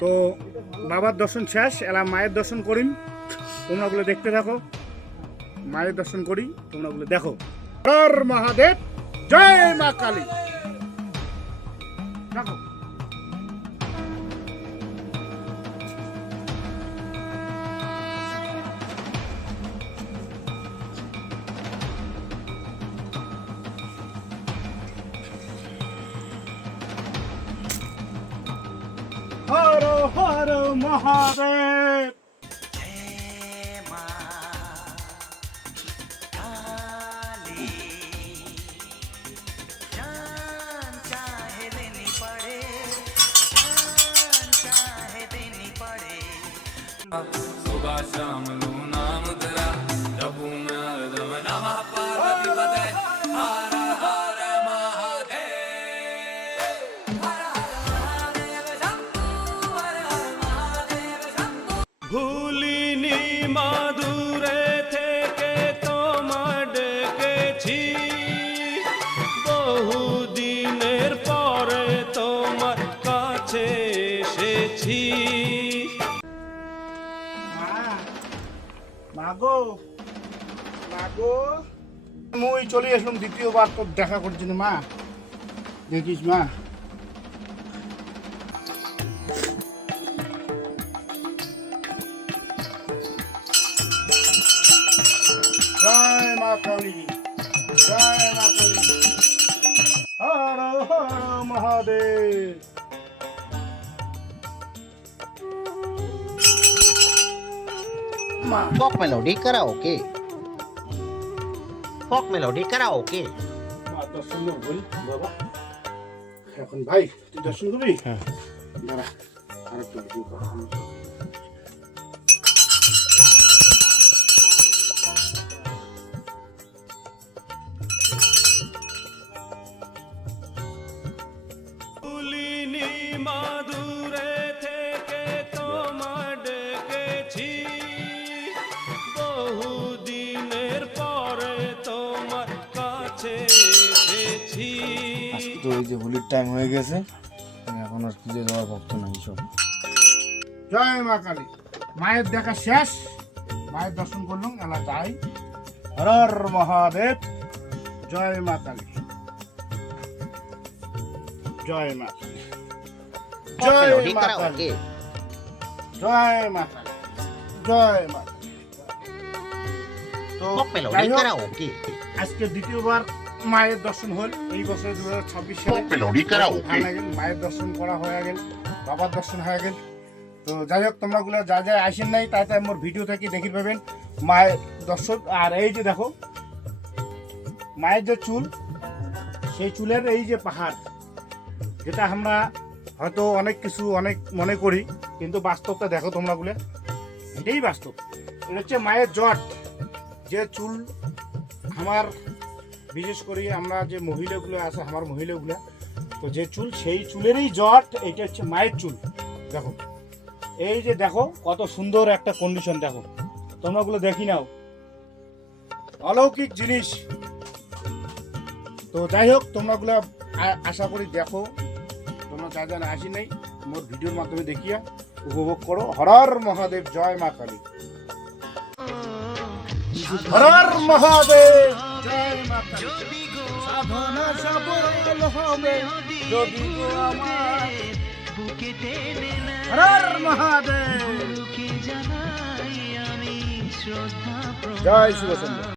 তো বাবার দর্শন শেষ, এলাম মায়ের দর্শন করিম। তোমরা ওগুলো দেখতে থাকো, মায়ের দর্শন করি, তোমরা ওগুলো দেখো। হর মহাদেব, জয় মা কালী। দেখো হর হর মহাদেব। सुबह शाम लू नाम तेरा जपू मैं हरदम नमः पार्वती पते हर हर महादेव हर हर महादेव शंभू हर हर महादेव शंभू। ভুলিনি মাদুরে থেকে তোমার ডেকেছি, বহুদিনের পরে তোমার কাছে এসেছি। মাগো মাগো, মুই চলে আসলাম দ্বিতীয়বার তোর দেখা করছি না মা, দেখিস মা। জয় মা কালী, জয় মা কালী, হর হর মহাদেব। মা Folk Melody Karaoke. Folk Melody Karaoke. মা দর্শন বল বাবা। এখন ভাই তুই দর্শন করবি? হ্যাঁ দাঁড়া, আরেকটু ভিডিও কর। ভুলিনি মাদুরে থেকে তোমার ডেকেছি, বহুদিনের পরে তোমার কাছে এসেছি। আজকে তো ওই যে হোলির টাইম হয়ে গেছে, এখন আর পুজো দেওয়ার ভক্ত নাই সব। জয় মা কালী, মায়ের দেখা শেষ, মায়ের দর্শন করলাম, এলা যাই। হর হর মহাদেব, জয় মা কালী, জয় মা কালী, Folk জয় Melody মা কালী, Karaoke. জয় মা কালী, জয় মা কালী। তো Folk যাই Melody হোক, Karaoke. আজকে দ্বিতীয়বার মায়ের দর্শন হল এই বছর 2026 সালে। Folk Melody Karaoke. ভালো লাগেল, মায়ের দর্শন করা হয়ে গেল, বাবার দর্শন হয়ে গেল। তো যাই হোক, তোমরা গুলো যা যা আসেন নাই তাই তাই মোর ভিডিও থেকে দেখি পাবেন মায়ের দর্শন। আর এই যে দেখো মায়ের যে চুল, সেই চুলের এই যে পাহাড়, যেটা আমরা হয়তো অনেক কিছু অনেক মনে করি, কিন্তু বাস্তবটা দেখো তোমরা গুলো, এটাই বাস্তব। এটা হচ্ছে মায়ের জট। যে চুল আমার, বিশেষ করে আমরা যে মহিলাগুলো আছে, আমার মহিলাগুলো, তো যে চুল, সেই চুলেরই জট, এইটা হচ্ছে মায়ের চুল। দেখো এই যে দেখো কত সুন্দর একটা কন্ডিশন, দেখো তোমরা গুলো দেখি নাও, অলৌকিক জিনিস। তো যাই হোক, তোমরা গুলো আশা করি দেখো, তোমরা যা যা আসি নাই মোর ভিডিওর মাধ্যমে দেখিয়া উপভোগ করো। হর হর মহাদেব, জয় মা কালী, হর হর মহাদেব, জয় মা কালী। সাধনা সফল হবে যদি গো আমার, হর হর মহাদেব, জয় শিবচন্দ্র।